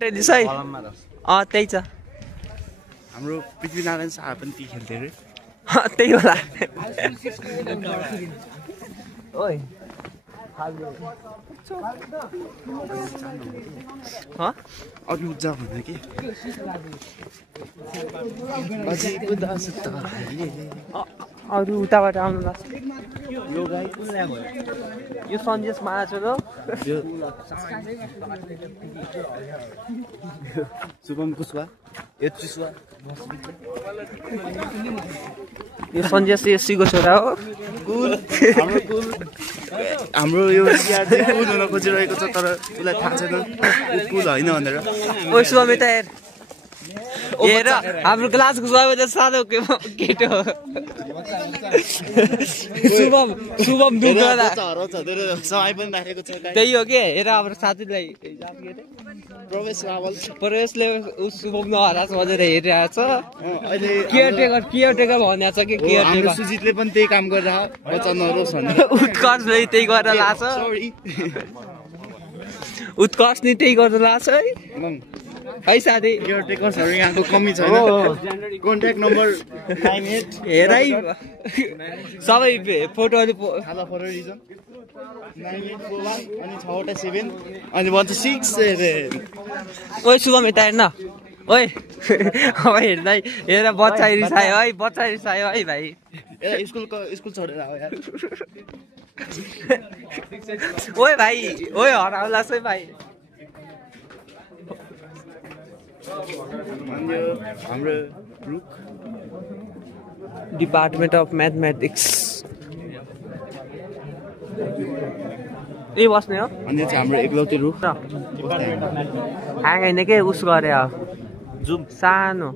tennis है त्यही छ हाम्रो पृथ्वीनारायण शाह पनि ती खेल्थे रे त्यही होला ओइ अघि उज्जा भन्दा के अझै उदास त अरू उताबाट आउनु लाग्छ यो गाई कुन ल्याब भयो यो सन्देश माछो र शुभम कुशवा यो चिसवा यो सन्देश एसीको छोरा हो कुल हाम्रो यो यार चाहिँ कुल हुन खोजिरहेको छ तर उसलाई थाहा छैन कुल होइन भनेर ओइ शुभम यता हेर हाम्रो क्लासको सबैभन्दा सानो केटो हो शुभम दुःखला समय पनि राखेको छ त्यही हो के हेर हाम्रो साथीलाई प्रवेशले शुभम नहरास भनेर हेरिरहेको छ अहिले केयरटेकर भनेको छ कि केयरटेकर सुजितले पनि त्यही काम गरेर बच्चा नरोस् भनेर उत्कर्षले त्यही गरेर लाग्छ उत्कर्ष नि त्यही गरेर लाग्छ है साथी केयरटेकर्सहरू यहाँको कमी छैन कन्ट्याक्ट नम्बर 98 हेर है सबै फोटोहरू थाहा फोटो रिजन 9841 अनि 6वटा 7 अनि 167 ओइ शुभम यता हेर्न ओइ अब हेर्दै हेर बच्चा रिसायो है भाइ स्कुल छोडेर आऊ यार ओइ भाइ ओइ हराउला है भाइ हाम्रो रुक डिपार्टमेन्ट अफ म्याथमेटिक्स ए बस्ने हो अनि चाहिँ हाम्रो एकलौटी रुख ह्याङ होइन के उस गरे जुम सानो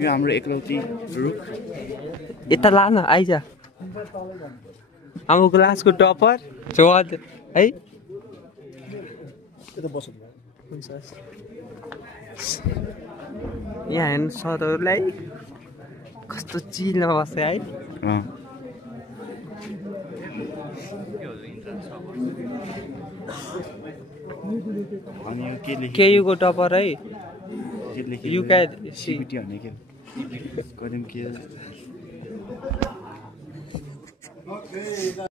यो हाम्रो एकलौटी रुख यता ला न आइज हाम्रो क्लासको टपर है यहाँ हेर्नु सरहरूलाई कस्तो चिलमा बस्छ है केयुको टपर है युका सिबिटी भन्ने के